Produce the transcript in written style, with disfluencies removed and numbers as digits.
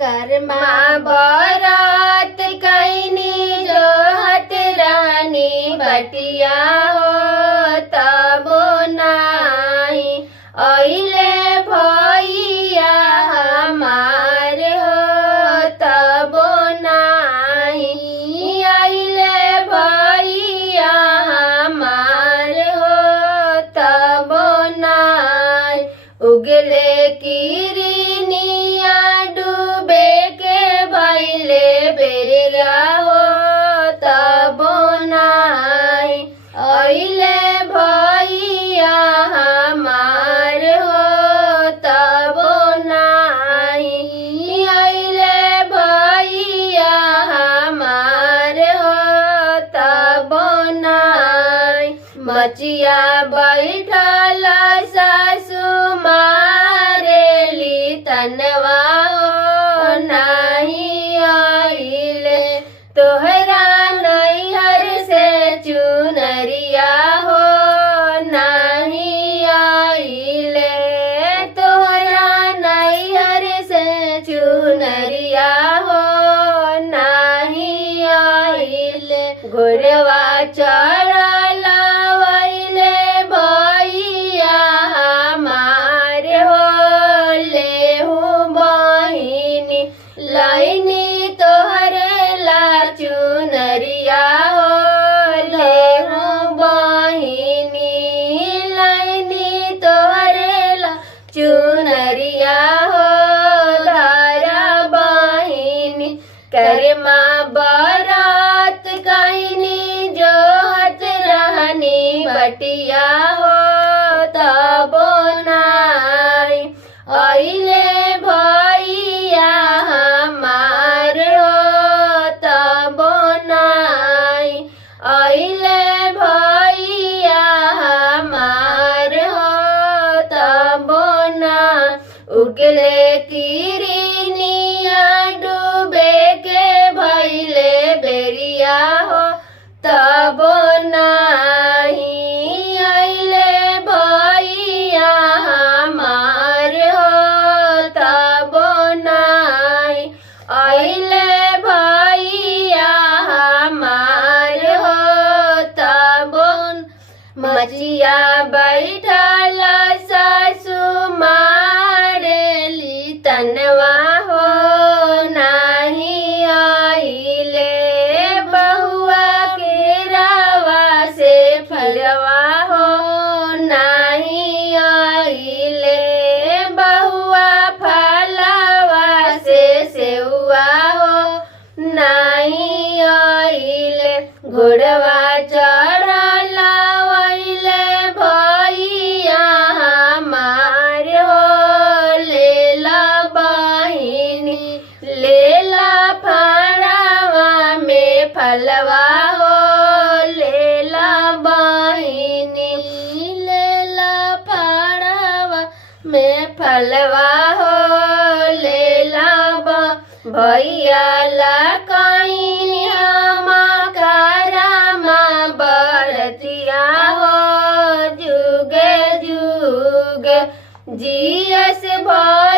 कर्मा बरत कैनी जो हत रानी बटिया हो तबो नाही अइले भैया हमार हो तबो नाही अइले भैया हमार हो तबो नाही उगले किरनिया डूबे के भइले बेरिया हो तबो नाही अइले भैया हमार हो तबो नाही अइले भैया हमार हो तबो नाही मचिया बैठल सासु मारेली तनवा हो नाही आइले तोहरा नैहर से चुनरिया हो नाही आइले तोहरा नैहर से चुनरिया हो नाही आइले घोरवा चढ़ल वैले भैया हमार हो लेहू बहिनी लाइनी तोहरे ला चुनरिया हो लेहू बहिनी लाइनी तोहरे ला चुनरिया हो धारा बहिनी कर्मा बरात कैनी जो हत रहनी बटिया हो तबो नाही अइले भैया हमार हो तबो नाही अइले भैया हमार हो तबो ना उगले किरनिया डूबे के भइले बेरिया हो तबो नाही अइले भैया हमार हो तबो नाही अइले भैया हमार हो तबो मचिया बैठल सासु मारेली तनवा हो नाही आइले बहुआ के रावा से फलवा हो नाही आइले बहुआ फलवा से सेउआ हो नाही आइले घोड़वा चढ़ल वैले भैया हमार हो लेला बहिनी लेला फड़वा में फलवा हो लेला बहिनी लेला फड़वा में फलवा हो लेला भैया ला कैनी हमा कारमा बरतिया हो जुगे जुगे जियस भैया